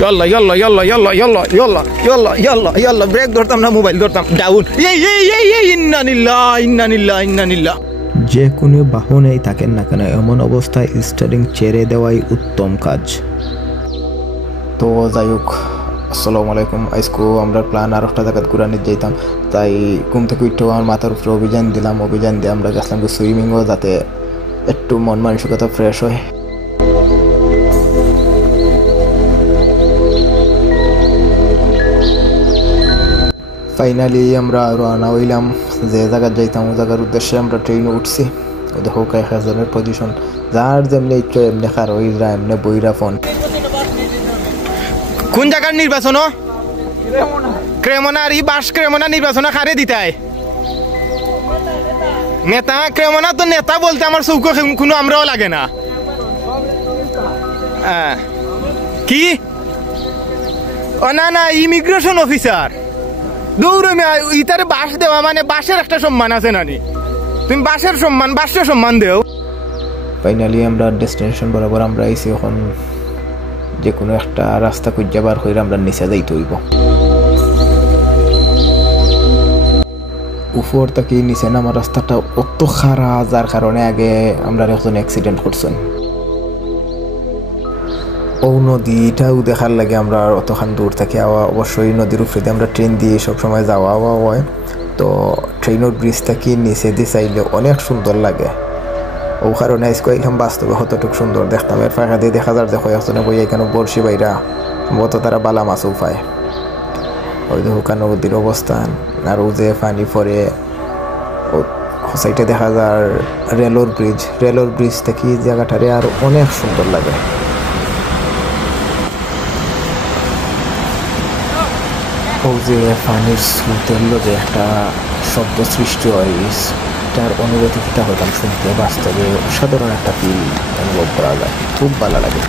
ইয়াল্লা ইয়াল্লা ইয়াল্লা ইয়াল্লা ইয়াল্লা ইয়াল্লা ইয়াল্লা ইয়াল্লা ইয়াল্লা ব্রেক ধরতাম না মোবাইল ধরতাম ডাউন এই ইন্নানিল্লাহ যে কোনো বাহনেই থাকেন না কেন এমন অবস্থায় স্টারিং ছেড়ে দেওয়াই উত্তম কাজ। তো যাই হোক, আসসালামু আলাইকুম। আজকে আমরা প্ল্যান আর একটা জায়গায় ঘুরানি যেতাম, তাই ঘুম থেকে উঠেও আমার মাথার উপরে অভিযান দিয়ে আমরা গেছিলাম সুইমিংও, যাতে একটু মন মানসিকতা ফ্রেশ হয়। ফাইনালি আমরা রওনা হইলাম যে জায়গায় যাইতাম, ওই জায়গার উদ্দেশ্যে আমরা ট্রেনে উঠছি। দেখো কয়েকজনের পজিশন, যার যেমনি ইচ্ছা এমনি খার হইরা এমনি বইরা ফোন। কোন জায়গার নির্বাচন? ক্রেমনা। আর ই বাস ক্রেমনা নির্বাচন খারে দিতায় নেতা। ক্রেমনা তো নেতা বলতে আমার চৌকো কোনো আমরাও লাগে না। কি ও না ইমিগ্রেশন অফিসার দৌড়ে ইতারে বাস দেওয়া মানে বাসের একটা সম্মান আছে নানি, তুমি বাসের সম্মান বাসের সম্মান দেও। ফাইনালি আমরা ডেস্টিনেশন বরাবর আমরা আইছি। এখন যে কোনো একটা রাস্তা খুঁজে বার হইলে আমরা নিচে যাইতে হইব। উপর থেকে নিচে নামার রাস্তাটা অত খারাপ, যার কারণে আগে আমরা একজন অ্যাক্সিডেন্ট করছেন। ও নদীটাও দেখার লাগে আমরা অতখান দূর থেকে অবশ্যই নদীর উপরে দিয়ে আমরা ট্রেন দিয়ে সবসময় যাওয়া হয়। তো ট্রেনের ব্রিজ থেকে নিচে দিয়ে চাইলে অনেক সুন্দর লাগে। ও কারণে আজকে এখানে বাস্তবে কতটুকু সুন্দর দেখতাম। এর ফাঁকা দিয়ে দেখা যার দেখো একজনে বই এখানে বর্ষি বাইরা মতো তারা বালা মাছও পায়। ওই দেখো কানো নদীর অবস্থান, আর ও যে পানি পরে ও সাইডে দেখা যায় রেলর ব্রিজ থেকে জায়গাটারে আর অনেক সুন্দর লাগে। ও যে পানির স্রোতের যে একটা শব্দ সৃষ্টি হয়, এটার অনুভূতিটা হইতাম শুনতে বাস্তবে অসাধারণ একটা ফিল অনুভব করা যায়, খুব ভালো লাগে।